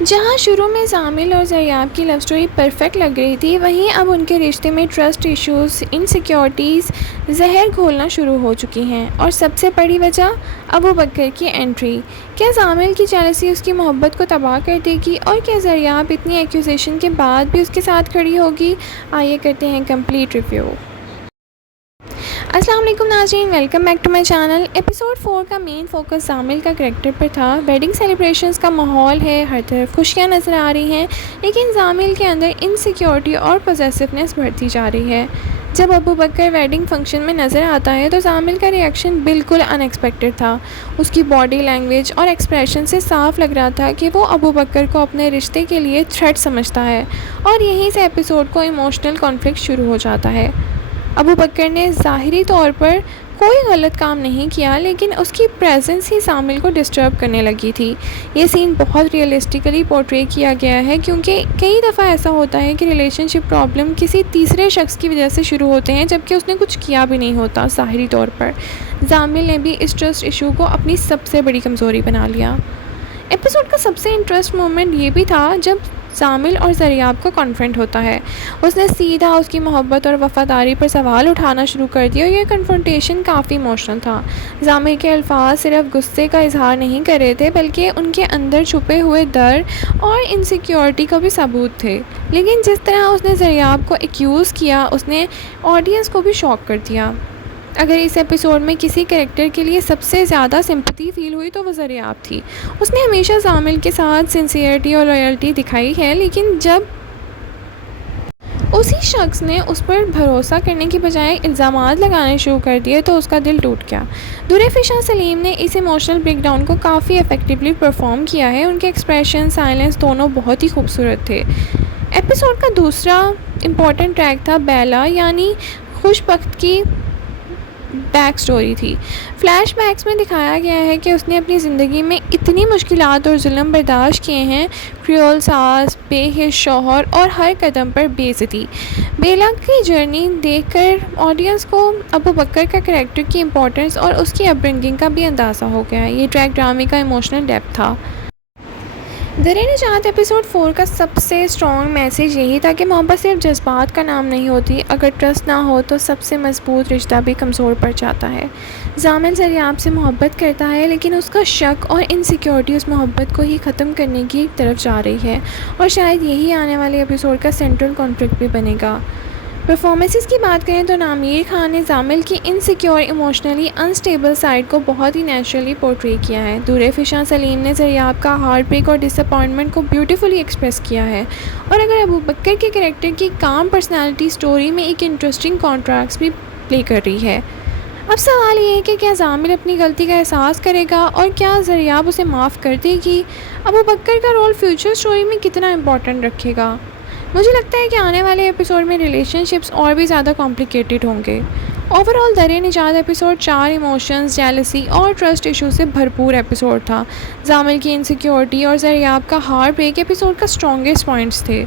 جہاں شروع میں زامل اور زریاب کی لو سٹوری پرفیکٹ لگ رہی تھی، وہیں اب ان کے رشتے میں ٹرسٹ ایشوز، انسیکیورٹیز زہر گھولنا شروع ہو چکی ہیں، اور سب سے بڑی وجہ ابوبکر کی انٹری۔ کیا زامل کی جیلسی اس کی محبت کو تباہ کر دے گی، اور کیا زریاب اتنی ایکوزیشن کے بعد بھی اس کے ساتھ کھڑی ہوگی؟ آئیے کرتے ہیں کمپلیٹ ریویو۔ السلام علیکم ناظرین، welcome back to my channel. Episode 4 کا مین فوکس زامل کا کریکٹر پر تھا۔ ویڈنگ سیلیبریشنز کا ماحول ہے، ہر طرف خوشیاں نظر آ رہی ہیں، لیکن زامل کے اندر انسیکیورٹی اور پوزیسونیس بڑھتی جا رہی ہے۔ جب ابوبکر ویڈنگ فنکشن میں نظر آتا ہے تو زامل کا ری ایکشن بالکل ان ایکسپیکٹڈ تھا۔ اس کی باڈی لینگویج اور ایکسپریشن سے صاف لگ رہا تھا کہ وہ ابوبکر کو اپنے رشتے کے لیے تھریٹ سمجھتا ہے، اور یہیں سے ایپیسوڈ کو ایموشنل کانفلکٹ شروع ہو جاتا ہے۔ ابوبکر نے ظاہری طور پر کوئی غلط کام نہیں کیا، لیکن اس کی پریزنس ہی زامل کو ڈسٹرب کرنے لگی تھی۔ یہ سین بہت ریئلسٹکلی پورٹری کیا گیا ہے، کیونکہ کئی دفعہ ایسا ہوتا ہے کہ ریلیشن شپ پرابلم کسی تیسرے شخص کی وجہ سے شروع ہوتے ہیں، جبکہ اس نے کچھ کیا بھی نہیں ہوتا ظاہری طور پر۔ زامل نے بھی اس ٹرسٹ ایشو کو اپنی سب سے بڑی کمزوری بنا لیا۔ ایپیسوڈ کا سب سے انٹرسٹ مومنٹ یہ بھی تھا جب زامل اور زریاب کو کنفرنٹ ہوتا ہے۔ اس نے سیدھا اس کی محبت اور وفاداری پر سوال اٹھانا شروع کر دیا، اور یہ کنفرنٹیشن کافی ایموشنل تھا۔ زامل کے الفاظ صرف غصے کا اظہار نہیں کر رہے تھے، بلکہ ان کے اندر چھپے ہوئے ڈر اور انسیکیورٹی کا بھی ثبوت تھے۔ لیکن جس طرح اس نے زریاب کو ایکیوز کیا، اس نے آڈینس کو بھی شاک کر دیا۔ اگر اس ایپیسوڈ میں کسی کریکٹر کے لیے سب سے زیادہ سمپتھی فیل ہوئی تو وہ زریاب تھی۔ اس نے ہمیشہ زامل کے ساتھ سنسیئرٹی اور لائلٹی دکھائی ہے، لیکن جب اسی شخص نے اس پر بھروسہ کرنے کی بجائے الزامات لگانے شروع کر دیے تو اس کا دل ٹوٹ گیا۔ درِ فشاں سلیم نے اس ایموشنل بریک ڈاؤن کو کافی افیکٹولی پرفارم کیا ہے۔ ان کے ایکسپریشن، سائلنس دونوں بہت ہی خوبصورت تھے۔ ایپیسوڈ کا دوسرا امپورٹنٹ ٹریک تھا بیلا، یعنی خوش بخت کی بیک سٹوری تھی۔ فلیش بیکس میں دکھایا گیا ہے کہ اس نے اپنی زندگی میں اتنی مشکلات اور ظلم برداشت کیے ہیں، کریول ساس، بے حس شوہر، اور ہر قدم پر بے عزتی۔ بیلا کی جرنی دیکھ کر آڈینس کو ابوبکر کا کریکٹر کی امپورٹنس اور اس کی اپ برنگنگ کا بھی اندازہ ہو گیا۔ یہ ٹریک ڈرامے کا ایموشنل ڈیپتھ تھا۔ درِ نجات ایپیسوڈ 4 کا سب سے اسٹرانگ میسیج یہی تھا کہ محبت صرف جذبات کا نام نہیں ہوتی، اگر ٹرسٹ نہ ہو تو سب سے مضبوط رشتہ بھی کمزور پڑ جاتا ہے۔ زامل زریاب سے محبت کرتا ہے، لیکن اس کا شک اور انسیکیورٹی اس محبت کو ہی ختم کرنے کی طرف جا رہی ہے، اور شاید یہی آنے والے ایپیسوڈ کا سینٹرل کانفلکٹ بھی بنے گا۔ پرفارمنسز کی بات کریں تو نامیر خان نے زامل کی انسیکیور، ایموشنلی انسٹیبل سائڈ کو بہت ہی نیچرلی پورٹری کیا ہے۔ درِ فشاں سلیم نے زریاب کا ہارٹ بریک اور ڈس اپوائنٹمنٹ کو بیوٹیفلی ایکسپریس کیا ہے، اور اگر ابوبکر کے کریکٹر کی کام پرسنالٹی اسٹوری میں ایک انٹرسٹنگ کانٹراسٹ بھی پلے کر رہی ہے۔ اب سوال یہ ہے کہ کیا زامل اپنی غلطی کا احساس کرے گا، اور کیا زریاب اسے معاف کر دے گی؟ ابوبکر کا رول فیوچر اسٹوری میں کتنا امپورٹنٹ رکھے گا؟ مجھے لگتا ہے کہ آنے والے ایپیسوڈ میں ریلیشن شپس اور بھی زیادہ کمپلیکیٹڈ ہوں گے۔ اوور آل درِ نجات ایپیسوڈ 4 ایموشنز، جیلسی اور ٹرسٹ ایشو سے بھرپور ایپیسوڈ تھا۔ زامل کی انسیکیورٹی اور زریاب کا ہارٹ بریک ایپیسوڈ کا اسٹرانگسٹ پوائنٹس تھے۔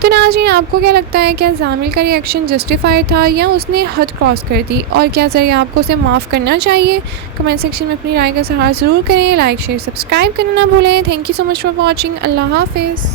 تو ناظرین، آپ کو کیا لگتا ہے، کیا زامل کا ری ایکشن جسٹیفائی تھا یا اس نے حد کراس کر دی، اور کیا زریاب کو اسے معاف کرنا چاہیے؟ کمنٹ سیکشن میں اپنی رائے کا اظہار ضرور کریں۔ لائک، شیئر، سبسکرائب کرنا نہ بھولیں۔ Thank you so much for watching. اللہ حافظ۔